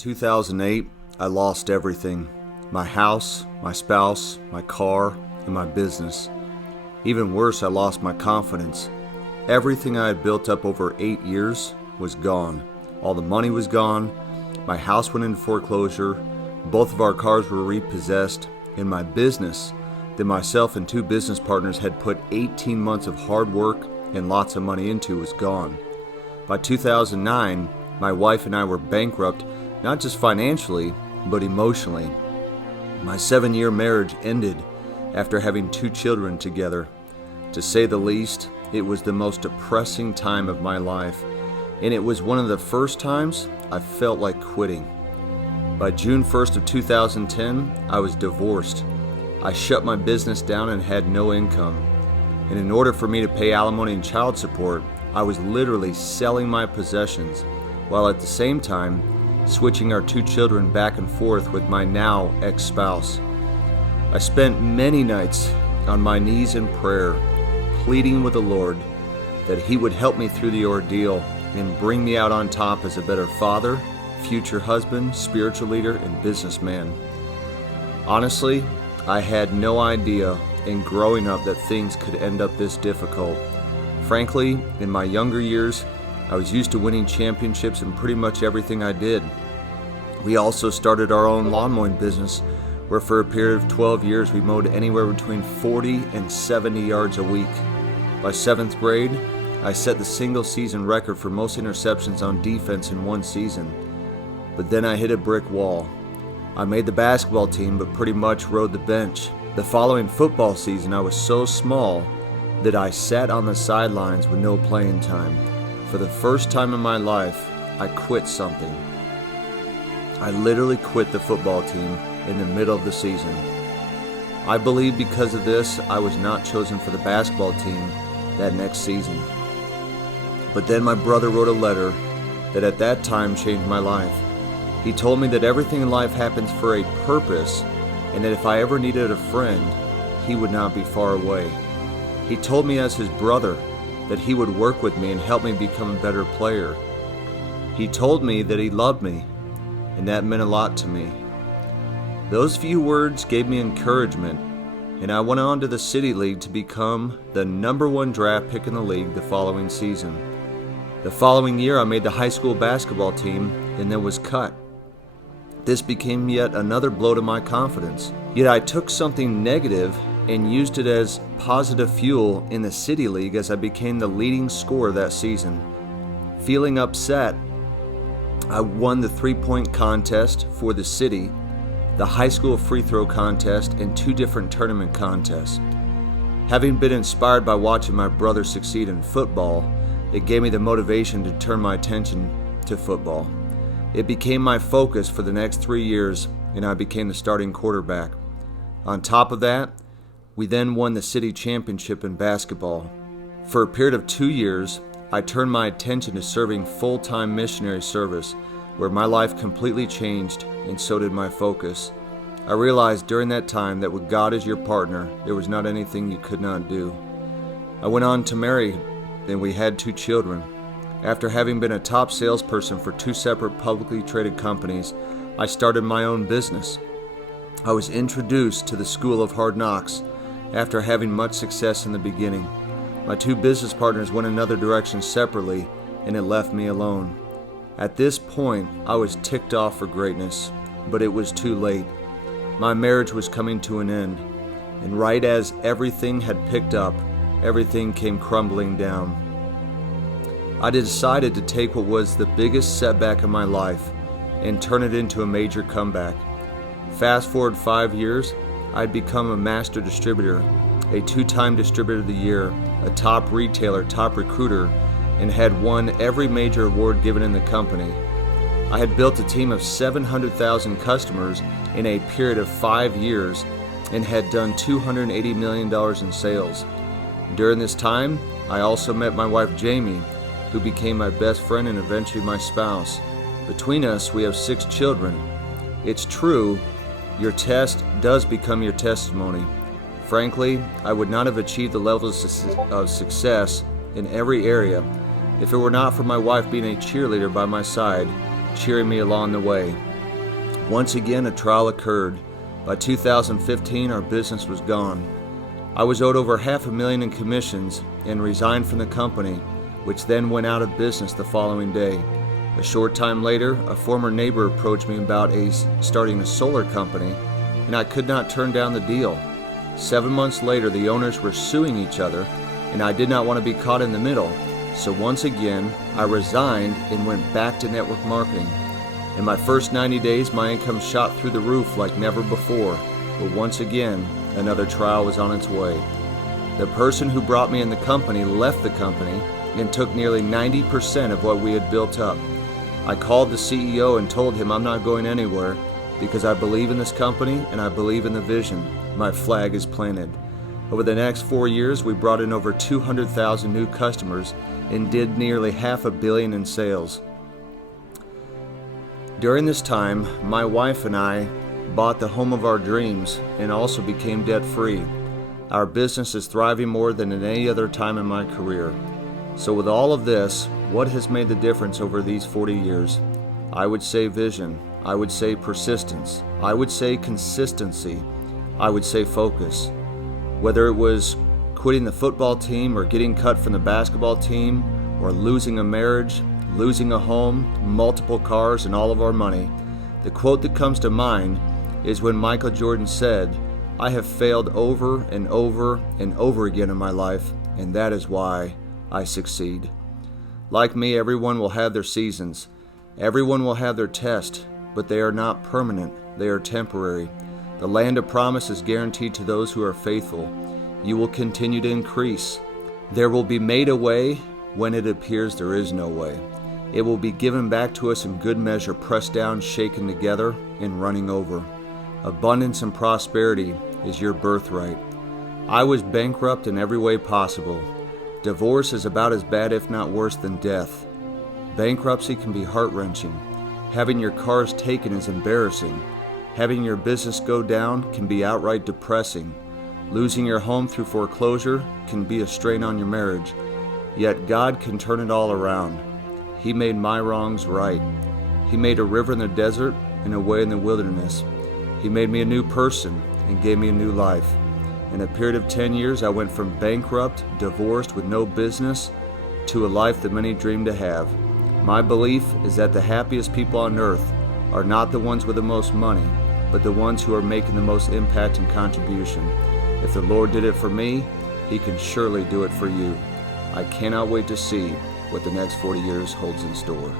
2008, I lost everything. My house, my spouse, my car, and my business. Even worse, I lost my confidence. Everything I had built up over 8 years was gone. All the money was gone. My house went into foreclosure. Both of our cars were repossessed. And my business, that myself and 2 business partners had put 18 months of hard work and lots of money into, was gone. By 2009, my wife and I were bankrupt, not just financially, but emotionally. My 7-year marriage ended after having 2 children together. To say the least, it was the most depressing time of my life, and it was one of the first times I felt like quitting. By June 1st of 2010, I was divorced. I shut my business down and had no income. And in order for me to pay alimony and child support, I was literally selling my possessions, while at the same time switching our 2 children back and forth with my now ex-spouse. I spent many nights on my knees in prayer, pleading with the Lord that He would help me through the ordeal and bring me out on top as a better father, future husband, spiritual leader, and businessman. Honestly, I had no idea in growing up that things could end up this difficult. Frankly, in my younger years, I was used to winning championships in pretty much everything I did. We also started our own lawn mowing business, where for a period of 12 years we mowed anywhere between 40 and 70 yards a week. By 7th grade, I set the single season record for most interceptions on defense in one season. But then I hit a brick wall. I made the basketball team, but pretty much rode the bench. The following football season, I was so small that I sat on the sidelines with no playing time. For the first time in my life, I quit something. I literally quit the football team in the middle of the season. I believe because of this, I was not chosen for the basketball team that next season. But then my brother wrote a letter that at that time changed my life. He told me that everything in life happens for a purpose, and that if I ever needed a friend, he would not be far away. He told me as his brother that he would work with me and help me become a better player. He told me that he loved me, and that meant a lot to me. Those few words gave me encouragement, and I went on to the City League to become the #1 draft pick in the league the following season. The following year, I made the high school basketball team and then was cut. This became yet another blow to my confidence. Yet I took something negative and used it as positive fuel in the City League as I became the leading scorer that season. Feeling upset, I won the 3-point contest for the city, the high school free throw contest, and 2 different tournament contests. Having been inspired by watching my brother succeed in football, it gave me the motivation to turn my attention to football. It became my focus for the next 3 years, and I became the starting quarterback. On top of that, we then won the city championship in basketball. For a period of 2 years, I turned my attention to serving full-time missionary service, where my life completely changed, and so did my focus. I realized during that time that with God as your partner, there was not anything you could not do. I went on to marry, and we had 2 children. After having been a top salesperson for 2 separate publicly traded companies, I started my own business. I was introduced to the School of Hard Knocks after having much success in the beginning. My 2 business partners went another direction separately, and it left me alone. At this point, I was ticked off for greatness, but it was too late. My marriage was coming to an end, and right as everything had picked up, everything came crumbling down. I decided to take what was the biggest setback of my life and turn it into a major comeback. Fast forward 5 years, I'd become a master distributor, a 2-time distributor of the year, a top retailer, top recruiter, and had won every major award given in the company. I had built a team of 700,000 customers in a period of 5 years and had done $280 million in sales. During this time, I also met my wife Jamie, who became my best friend and eventually my spouse. Between us, we have 6 children. It's true, your test does become your testimony. Frankly, I would not have achieved the levels of success in every area if it were not for my wife being a cheerleader by my side, cheering me along the way. Once again, a trial occurred. By 2015, our business was gone. I was owed over $500,000 in commissions and resigned from the company, which then went out of business the following day. A short time later, a former neighbor approached me about starting a solar company, and I could not turn down the deal. 7 months later, the owners were suing each other, and I did not want to be caught in the middle. So once again, I resigned and went back to network marketing. In my first 90 days, my income shot through the roof like never before, but once again, another trial was on its way. The person who brought me in the company left the company and took nearly 90% of what we had built up. I called the CEO and told him I'm not going anywhere because I believe in this company and I believe in the vision. My flag is planted. Over the next 4 years, we brought in over 200,000 new customers and did nearly $500 million in sales. During this time, my wife and I bought the home of our dreams and also became debt-free. Our business is thriving more than at any other time in my career. So with all of this, what has made the difference over these 40 years? I would say vision. I would say persistence. I would say consistency. I would say focus. Whether it was quitting the football team or getting cut from the basketball team or losing a marriage, losing a home, multiple cars, and all of our money, the quote that comes to mind is when Michael Jordan said, "I have failed over and over and over again in my life, and that is why I succeed." Like me, everyone will have their seasons. Everyone will have their test, but they are not permanent. They are temporary. The land of promise is guaranteed to those who are faithful. You will continue to increase. There will be made a way when it appears there is no way. It will be given back to us in good measure, pressed down, shaken together, and running over. Abundance and prosperity is your birthright. I was bankrupt in every way possible. Divorce is about as bad, if not worse, than death. Bankruptcy can be heart-wrenching. Having your cars taken is embarrassing. Having your business go down can be outright depressing. Losing your home through foreclosure can be a strain on your marriage. Yet God can turn it all around. He made my wrongs right. He made a river in the desert and a way in the wilderness. He made me a new person and gave me a new life. In a period of 10 years, I went from bankrupt, divorced with no business, to a life that many dream to have. My belief is that the happiest people on earth are not the ones with the most money, but the ones who are making the most impact and contribution. If the Lord did it for me, He can surely do it for you. I cannot wait to see what the next 40 years holds in store.